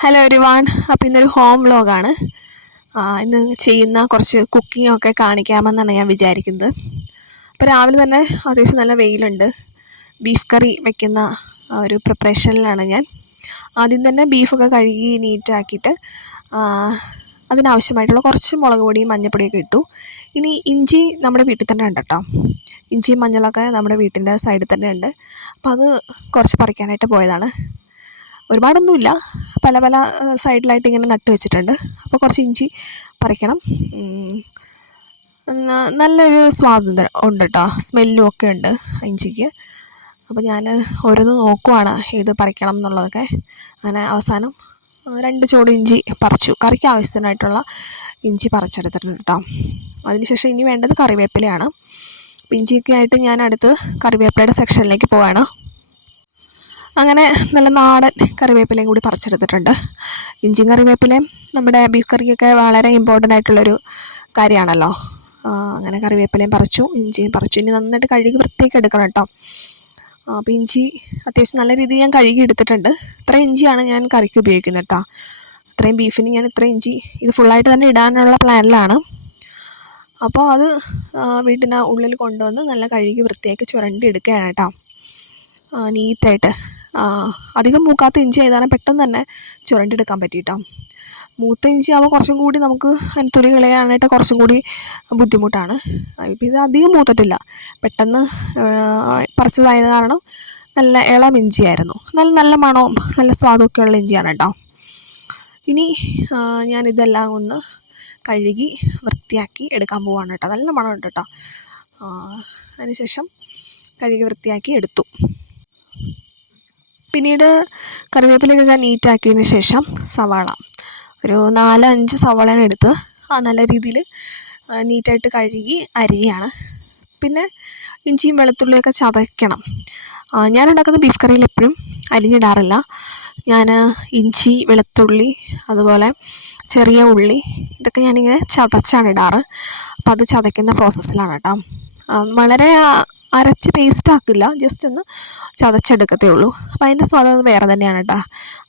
Hello everyone. അപ്പോൾ ഇന്നൊരു home വ്ലോഗാണ്. ഇന്ന് ചെയ്യുന്ന കുറച്ച് കുക്കിങ്ങൊക്കെ കാണിക്കാമെന്നാണ് ഞാൻ വിചാരിക്കുന്നത്. അപ്പോൾ രാവിലെ തന്നെ അത്യാവശ്യം നല്ല വെയിലുണ്ട്. ബീഫ് കറി വെക്കുന്ന ഒരു പ്രിപ്പറേഷനിലാണ് ഞാൻ. ആദ്യം തന്നെ ബീഫൊക്കെ കഴുകി നീറ്റാക്കിയിട്ട് അതിനാവശ്യമായിട്ടുള്ള കുറച്ച് മുളക് പൊടിയും മഞ്ഞൾപ്പൊടിയൊക്കെ ഇട്ടു. ഇനി ഇഞ്ചി നമ്മുടെ വീട്ടിൽ തന്നെ ഉണ്ട് കേട്ടോ. ഇഞ്ചിയും മഞ്ഞളൊക്കെ നമ്മുടെ വീട്ടിൻ്റെ സൈഡിൽ തന്നെ ഉണ്ട്. അപ്പോൾ അത് കുറച്ച് പറിക്കാനായിട്ട് പോയതാണ്. ഒരുപാടൊന്നുമില്ല, പല പല സൈഡിലായിട്ട് ഇങ്ങനെ നട്ട് വെച്ചിട്ടുണ്ട്. അപ്പോൾ കുറച്ച് ഇഞ്ചി പറിക്കണം. നല്ലൊരു സ്വാതന്ത്ര്യം ഉണ്ട് കേട്ടോ, സ്മെല്ലും ഒക്കെ ഉണ്ട് ഇഞ്ചിക്ക്. അപ്പോൾ ഞാൻ ഓരോന്ന് നോക്കുവാണ് ഏത് പറിക്കണം എന്നുള്ളതൊക്കെ. അങ്ങനെ അവസാനം 2 ചോട് ഇഞ്ചി പറിച്ചു. കറിക്ക് ആവശ്യത്തിനായിട്ടുള്ള ഇഞ്ചി പറിച്ചെടുത്തിട്ടുണ്ട് കേട്ടോ. അതിനുശേഷം ഇനി വേണ്ടത് കറിവേപ്പിലയാണ്. അപ്പോൾ ഇഞ്ചിയൊക്കെ ആയിട്ട് ഞാൻ അടുത്ത് കറിവേപ്പിലയുടെ സെക്ഷനിലേക്ക് പോവാണ്. അങ്ങനെ നല്ല നാടൻ കറിവേപ്പിലയും കൂടി പറിച്ചെടുത്തിട്ടുണ്ട്. ഇഞ്ചിയും കറിവേപ്പിലയും നമ്മുടെ ബീഫ് കറിക്കൊക്കെ വളരെ ഇമ്പോർട്ടൻ്റ് ആയിട്ടുള്ളൊരു കാര്യമാണല്ലോ. അങ്ങനെ കറിവേപ്പിലയും പറിച്ചു, ഇഞ്ചിയും പറിച്ചു. ഇനി നന്നായിട്ട് കഴുകി വൃത്തിയൊക്കെ എടുക്കണം കേട്ടോ. അപ്പോൾ ഇഞ്ചി അത്യാവശ്യം നല്ല രീതിയിൽ ഞാൻ കഴുകി എടുത്തിട്ടുണ്ട്. ഇത്രയും ഇഞ്ചിയാണ് ഞാൻ കറിക്ക് ഉപയോഗിക്കുന്നത് കേട്ടോ. ഇത്രയും ബീഫിന് ഞാൻ ഇത്രയും ഇഞ്ചി ഇത് ഫുള്ളായിട്ട് തന്നെ ഇടാനുള്ള പ്ലാനിലാണ്. അപ്പോൾ അത് വീട്ടിന് ഉള്ളിൽ കൊണ്ടുവന്ന് നല്ല കഴുകി വൃത്തിയാക്കി ചുരണ്ടി എടുക്കുകയാണ് കേട്ടോ, നീറ്റായിട്ട്. അധികം മൂക്കാത്ത ഇഞ്ചി ആയതാണ് പെട്ടെന്ന് തന്നെ ചുരണ്ടെടുക്കാൻ പറ്റിയിട്ടോ. മൂത്ത ഇഞ്ചി ആവുമ്പോൾ കുറച്ചും കൂടി നമുക്ക് അതിന് തൊലി കളയാനായിട്ട് കുറച്ചും കൂടി ബുദ്ധിമുട്ടാണ്. ഇപ്പോൾ ഇത് അധികം മൂത്തിട്ടില്ല, പെട്ടെന്ന് പറിച്ചതായത് കാരണം നല്ല ഇളം ഇഞ്ചിയായിരുന്നു. നല്ല മണവും നല്ല സ്വാദമൊക്കെ ഉള്ള ഇഞ്ചിയാണ് കേട്ടോ. ഇനി ഞാനിതെല്ലാം ഒന്ന് കഴുകി വൃത്തിയാക്കി എടുക്കാൻ പോവാണ് കേട്ടോ. നല്ല മണമുണ്ട് കേട്ടോ. അതിനുശേഷം കഴുകി വൃത്തിയാക്കി എടുത്തു. പിന്നീട് കറിവേപ്പിലയൊക്കെ നീറ്റാക്കിയതിന് ശേഷം സവാള ഒരു 4-5 സവാളയാണ് എടുത്ത് നല്ല രീതിയിൽ നീറ്റായിട്ട് കഴുകി അരിയാണ്. പിന്നെ ഇഞ്ചിയും വെളുത്തുള്ളിയൊക്കെ ചതയ്ക്കണം. ഞാൻ ഉണ്ടാക്കുന്ന ബീഫ് കറിയിൽ എപ്പോഴും അരിഞ്ഞിടാറില്ല. ഞാൻ ഇഞ്ചി, വെളുത്തുള്ളി, അതുപോലെ ചെറിയ ഉള്ളി ഇതൊക്കെ ഞാനിങ്ങനെ ചതച്ചാണ് ഇടാറ്. അപ്പോൾ അത് ചതയ്ക്കുന്ന പ്രോസസ്സിലാണ് കേട്ടോ. വളരെ അരച്ച് പേസ്റ്റ് ആക്കില്ല, ജസ്റ്റ് ഒന്ന് ചതച്ചെടുക്കത്തേ ഉള്ളൂ. അപ്പോൾ അതിൻ്റെ സ്വാദ് അത് വേറെ തന്നെയാണ് കേട്ടോ.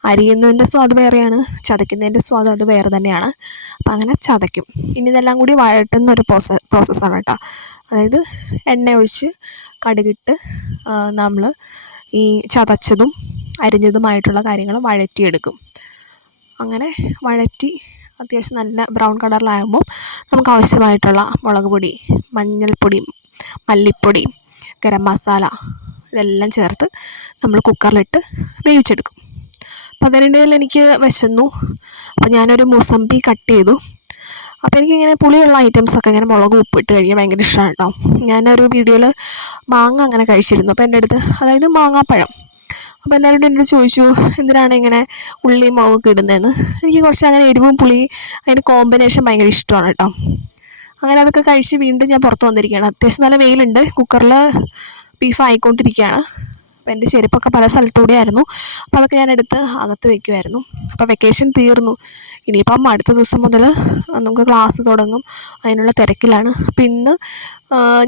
അരിയുന്നതിൻ്റെ സ്വാദ് വേറെയാണ്, ചതയ്ക്കുന്നതിൻ്റെ സ്വാദ് അത് വേറെ തന്നെയാണ്. അപ്പോൾ അങ്ങനെ ചതയ്ക്കും. ഇനി ഇതെല്ലാം കൂടി വഴറ്റുന്ന ഒരു പ്രോസസ്സാണ് കേട്ടോ. അതായത് എണ്ണ ഒഴിച്ച് കടുകിട്ട് നമ്മൾ ഈ ചതച്ചതും അരിഞ്ഞതുമായിട്ടുള്ള കാര്യങ്ങൾ വഴറ്റിയെടുക്കും. അങ്ങനെ വഴറ്റി അത്യാവശ്യം നല്ല ബ്രൗൺ കളറിലാകുമ്പോൾ നമുക്ക് ആവശ്യമായിട്ടുള്ള മുളക് പൊടി, മഞ്ഞൾപ്പൊടി, മല്ലിപ്പൊടി, ഗരം മസാല ഇതെല്ലാം ചേർത്ത് നമ്മൾ കുക്കറിലിട്ട് വേവിച്ചെടുക്കും. അപ്പോൾ അതിനിടയിൽ എനിക്ക് വിശന്നു. അപ്പോൾ ഞാനൊരു മുസമ്പി കട്ട് ചെയ്തു. അപ്പോൾ എനിക്കിങ്ങനെ പുളിയുള്ള ഐറ്റംസൊക്കെ ഇങ്ങനെ മുളകും ഉപ്പിട്ട് കഴിക്കാൻ ഭയങ്കര ഇഷ്ടമാണ് കേട്ടോ. ഞാനൊരു വീഡിയോയിൽ മാങ്ങ അങ്ങനെ കഴിച്ചിരുന്നു. അപ്പോൾ എൻ്റെ അടുത്ത്, അതായത് മാങ്ങാപ്പഴം, അപ്പോൾ എല്ലാവരും എന്നോട് ചോദിച്ചു എന്തിനാണ് ഇങ്ങനെ ഉള്ളിയും മുളകൊക്കെ ഇടുന്നതെന്ന്. എനിക്ക് കുറച്ച് അങ്ങനെ എരിവും പുളി അതിൻ്റെ കോമ്പിനേഷൻ ഭയങ്കര ഇഷ്ടമാണ് കേട്ടോ. അങ്ങനെ അതൊക്കെ കഴിച്ച് വീണ്ടും ഞാൻ പുറത്ത് വന്നിരിക്കുകയാണ്. അത്യാവശ്യം നല്ല വെയിലുണ്ട്. കുക്കറിൽ ബീഫ് ആയിക്കൊണ്ടിരിക്കുകയാണ്. അപ്പോൾ എൻ്റെ ചെരുപ്പൊക്കെ പല സ്ഥലത്തൂടെ ആയിരുന്നു. അപ്പോൾ അതൊക്കെ ഞാൻ എടുത്ത് അകത്ത് വയ്ക്കുമായിരുന്നു. അപ്പോൾ വെക്കേഷൻ തീർന്നു. ഇനിയിപ്പം അടുത്ത ദിവസം മുതൽ നമുക്ക് ക്ലാസ് തുടങ്ങും, അതിനുള്ള തിരക്കിലാണ്. അപ്പോൾ ഇന്ന്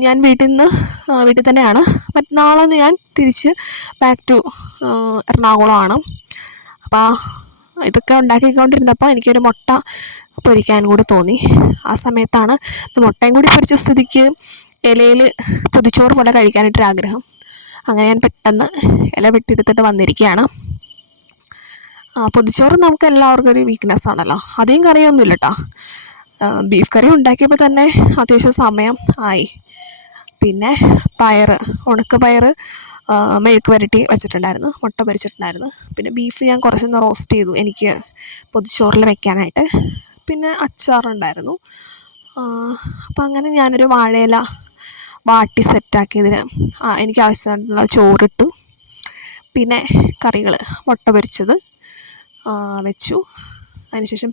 ഞാൻ വീട്ടിൽ തന്നെയാണ്. നാളെ ഞാൻ തിരിച്ച് ബാക്ക് ടു എറണാകുളമാണ്. അപ്പോൾ ഇതൊക്കെ ഉണ്ടാക്കിക്കൊണ്ടിരുന്നപ്പോൾ എനിക്കൊരു മുട്ട പൊരിക്കാൻ കൂടി തോന്നി. ആ സമയത്താണ് മുട്ടയും കൂടി പൊരിച്ച സ്ഥിതിക്ക് ഇലയിൽ പൊതിച്ചോറ് പോലെ കഴിക്കാനായിട്ടൊരാഗ്രഹം. അങ്ങനെ ഞാൻ പെട്ടെന്ന് ഇല വെട്ടിയെടുത്തിട്ട് വന്നിരിക്കുകയാണ്. പൊതിച്ചോറ് നമുക്ക് എല്ലാവർക്കും ഒരു വീക്ക്നെസ് ആണല്ലോ. അധികം കറിയൊന്നുമില്ല കേട്ടോ. ബീഫ് കറി ഉണ്ടാക്കിയപ്പോൾ തന്നെ അത്യാവശ്യം സമയം ആയി. പിന്നെ ഉണക്ക പയർ മെഴുക്ക് പുരട്ടി വെച്ചിട്ടുണ്ടായിരുന്നു, മുട്ട പൊരിച്ചിട്ടുണ്ടായിരുന്നു. പിന്നെ ബീഫ് ഞാൻ കുറച്ചൊന്ന് റോസ്റ്റ് ചെയ്തു എനിക്ക് പൊതിച്ചോറിൽ വെക്കാനായിട്ട്. പിന്നെ അച്ചാറുണ്ടായിരുന്നു. അപ്പോൾ അങ്ങനെ ഞാനൊരു വാഴയില വാട്ടി സെറ്റാക്കിയതിന് എനിക്ക് ആവശ്യമായിട്ടുള്ള ചോറിട്ടു. പിന്നെ കറികൾ മുട്ട പൊരിച്ചത് വെച്ചു. അതിനുശേഷം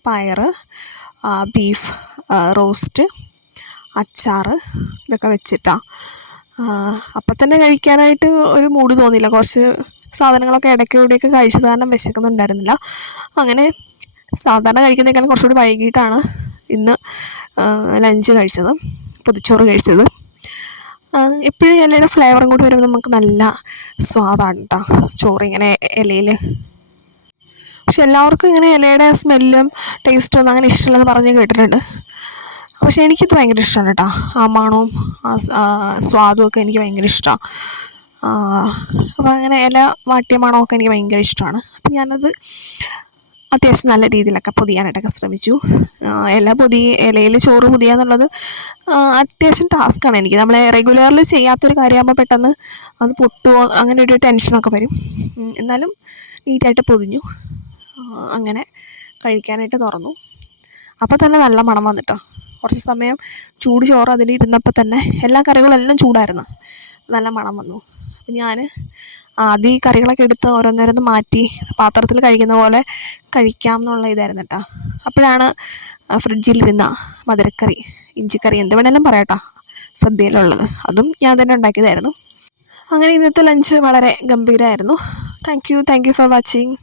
ബീഫ് റോസ്റ്റ്, അച്ചാർ ഇതൊക്കെ വെച്ചിട്ടാണ്. അപ്പം തന്നെ കഴിക്കാനായിട്ട് ഒരു മൂഡ് തോന്നിയില്ല. കുറച്ച് സാധനങ്ങളൊക്കെ ഇടയ്ക്കൂടെയൊക്കെ കഴിച്ചത് കാരണം വിശക്കുന്നുണ്ടായിരുന്നില്ല. അങ്ങനെ സാധാരണ കഴിക്കുന്നതിനേക്കാളും കുറച്ചുകൂടി വൈകിട്ടാണ് ഇന്ന് ലഞ്ച് കഴിച്ചത്, പൊതിച്ചോറ് കഴിച്ചത്. എപ്പോഴും ഇലയുടെ ഫ്ലേവറും കൂടി വരുമ്പോൾ നമുക്ക് നല്ല സ്വാദാണ് കേട്ടോ ചോറിങ്ങനെ ഇലയിൽ. പക്ഷെ എല്ലാവർക്കും ഇങ്ങനെ ഇലയുടെ സ്മെല്ലും ടേസ്റ്റും ഒന്നും അങ്ങനെ ഇഷ്ടമില്ലെന്ന് പറഞ്ഞ് കേട്ടിട്ടുണ്ട്. പക്ഷെ എനിക്കത് ഭയങ്കര ഇഷ്ടമാണ് കേട്ടോ. ആ മണവും സ്വാദും ഒക്കെ എനിക്ക് ഭയങ്കര ഇഷ്ടമാണ്. അപ്പോൾ അങ്ങനെ ഇല വാട്ടിയ മണമൊക്കെ എനിക്ക് ഭയങ്കര ഇഷ്ടമാണ്. അപ്പം ഞാനത് അത്യാവശ്യം നല്ല രീതിയിലൊക്കെ പൊതിയാനായിട്ടൊക്കെ ശ്രമിച്ചു. ഇലയിൽ ചോറ് പൊതിയുക എന്നുള്ളത് അത്യാവശ്യം ടാസ്ക്കാണ് എനിക്ക്. നമ്മൾ റെഗുലർലി ചെയ്യാത്തൊരു കാര്യമാകുമ്പോൾ പെട്ടെന്ന് അത് പൊട്ടുമോ അങ്ങനെ ഒരു ടെൻഷനൊക്കെ വരും. എന്നാലും നീറ്റായിട്ട് പൊതിഞ്ഞു. അങ്ങനെ കഴിക്കാനായിട്ട് തുറന്നു. അപ്പോൾ തന്നെ നല്ല മണം വന്നിട്ടോ. കുറച്ച് സമയം ചൂട് ചോറ് അതിലിരുന്നപ്പോൾ തന്നെ എല്ലാ കറികളെല്ലാം ചൂടായിരുന്നു. നല്ല മണം വന്നു. അപ്പം ഞാൻ ആദ്യം ഈ കറികളൊക്കെ എടുത്ത് ഓരോന്നോരോന്ന് മാറ്റി പാത്രത്തിൽ കഴിക്കുന്ന പോലെ കഴിക്കാം എന്നുള്ള ഇതായിരുന്നു കേട്ടോ. അപ്പോഴാണ് ഫ്രിഡ്ജിലിരുന്ന മധുരക്കറി, ഇഞ്ചിക്കറി, എന്ത് വേണമെങ്കിലും പറയാം കേട്ടോ, സദ്യയിലുള്ളത്, അതും ഞാൻ തന്നെ ഉണ്ടാക്കിയതായിരുന്നു. അങ്ങനെ ഇന്നത്തെ ലഞ്ച് വളരെ ഗംഭീരമായിരുന്നു. Thank you for watching.